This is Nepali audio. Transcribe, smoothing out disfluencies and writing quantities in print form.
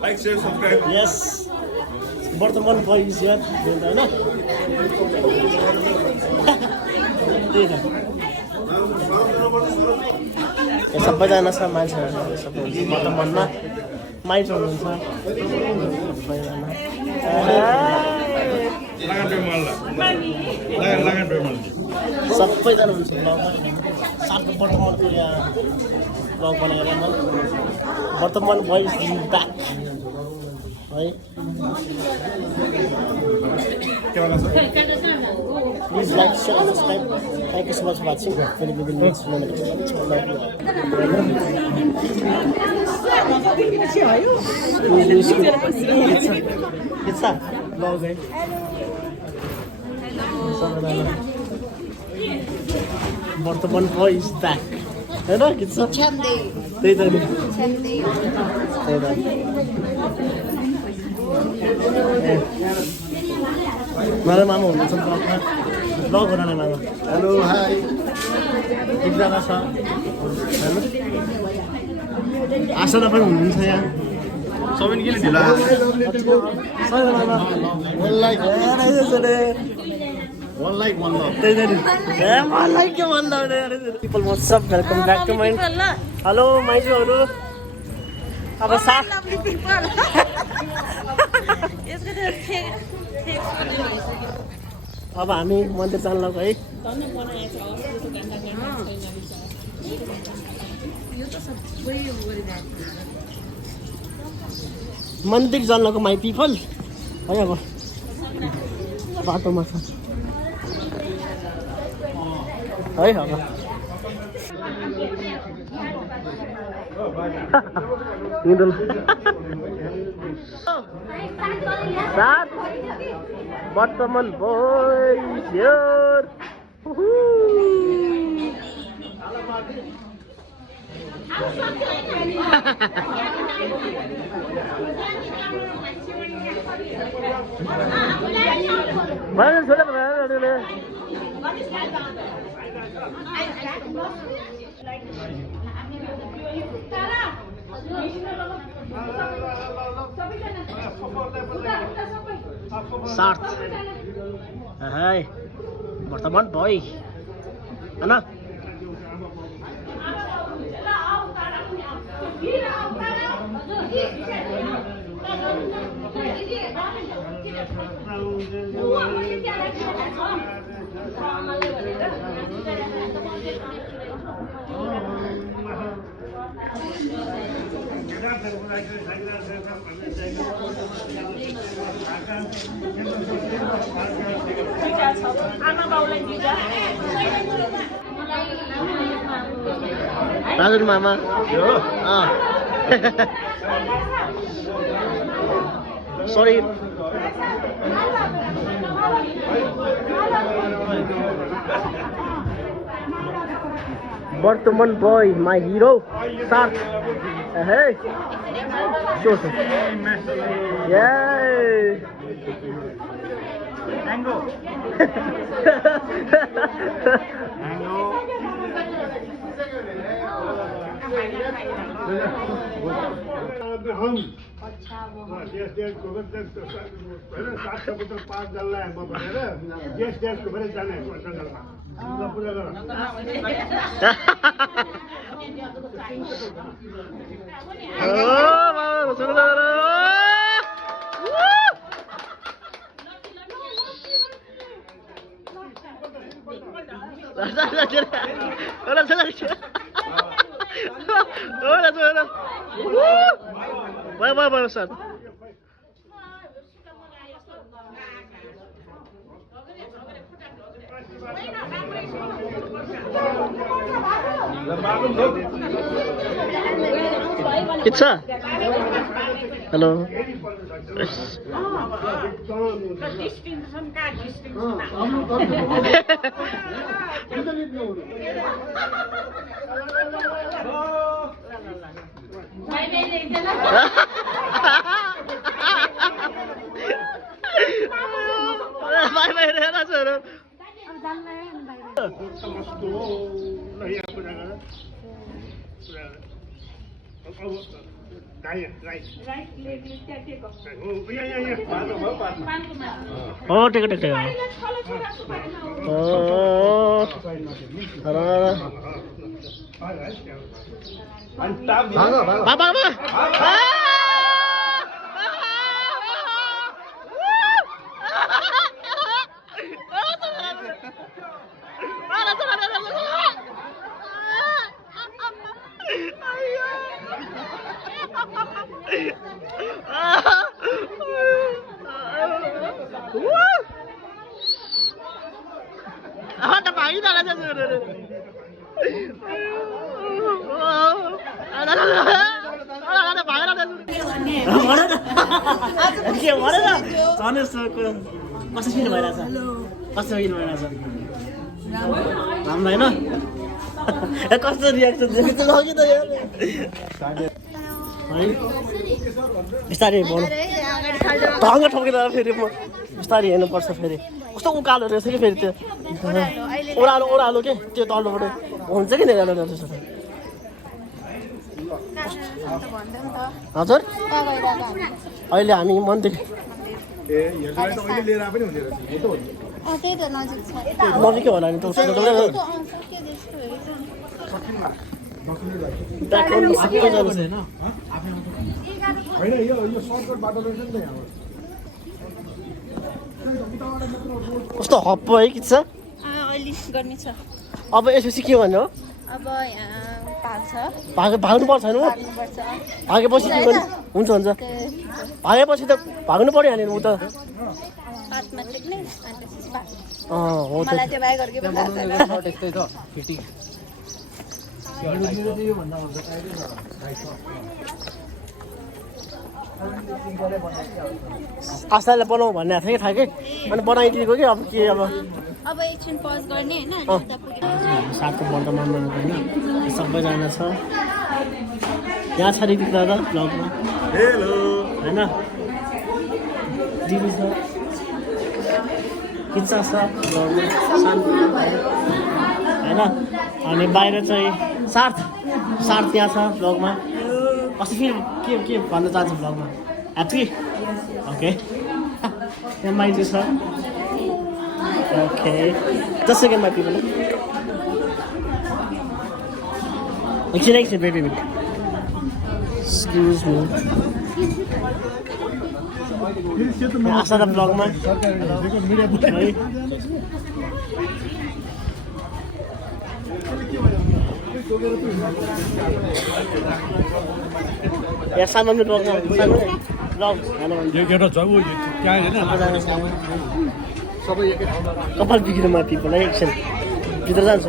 Like, share, subscribe. Yes. वर्तमान boys यार हैन त्यही त सबैजना छ मान्छेहरू सबै वर्तमानमा माइट हुनुहुन्छ सबैजना हुन्छ ब्लगमा साथको वर्तमानको यहाँ ब्लग बनाएर वर्तमान boys ब्याक है Please like, share, and subscribe. Thank you so much for watching. Hopefully we will meet soon. It's a vlog, eh? Vartaman boy is back. है ना कितना त्यही त नि मेरो मामा हुनुहुन्छ ब्लगमा ब्लग हो न मामा हेलो हाई एकजना छ हेलो आशा पनि हुनुहुन्छ यहाँ सबै के ढिला One like, one love. One like, one love. People, what's up? Welcome back to my... Hello, my Joru. अब साथ अब हामी मन्दिर जान लाग्यो है मन्दिर जान लाग्यो माई पिपल है अब बाटोमा छ है अब Idol. Saat Vartaman boys here. Mana sudah berada dulu. Start. Hai, Vartaman boy, mana? Rajun mama. Ah. Sorry. Vartaman boy, my hero. Start. Hey. Sure. Yay. Mango. Mango. हम देश देशको सात समुद्र पार जल्लाए म भनेर देश देशको फेरि जाने जङ्गलमा पूजा गर Bye, son. It's a hello. Bye, मस्तो ल यहाँ पूजा गर हो टेक टेक टेक हो बाबा कस्तो फिल भइरहेछ कस्तो फिल भइरहेछ राम्रो होइन कस्तो रियाक्सन दिएको त लग्यो त बिस्तारै बोल्नु ढङ्ग ठोकेर फेरि म बिस्तारै हेर्नुपर्छ फेरि कस्तो उकालो रहेछ कि फेरि त्यो ओह्रालो ओह्रालो के त्यो तल्लोबाट हुन्छ कि हजुर अहिले हामी मन्दिर नजिकै होला नि कस्तो हप्पो है कि छ अब यसपछि के भन्नु हो भाग्नु पर्छ होइन भागेपछि के गर्नु हुन्छ हुन्छ भागेपछि त भाग्नु पऱ्यो नि उ त हो आशाले बनाऊ भन्ने आएको थियो कि अनि बनाइदिएको कि अब के अब एकछिन पज गर्ने हैन साथको वर्तमान होइन सबैजना छ यहाँ छ ऋतिक दादा ब्लगमा हेलो होइन दिदी छ किच्चा छ ब्लगमा होइन अनि बाहिर चाहिँ सार्थ यहाँ छ ब्लगमा कस्तो फिल के भन्न चाहन्छु ब्लगमा ह्याप्पी ओके यहाँ माइती छ okay just again my people एकछिन बेबी excuse me आशा त ब्लगमा यहाँ सामान ब्लगमा कपाल बिग्रिनु मा पिपल है एकछिन भित्र जान्छ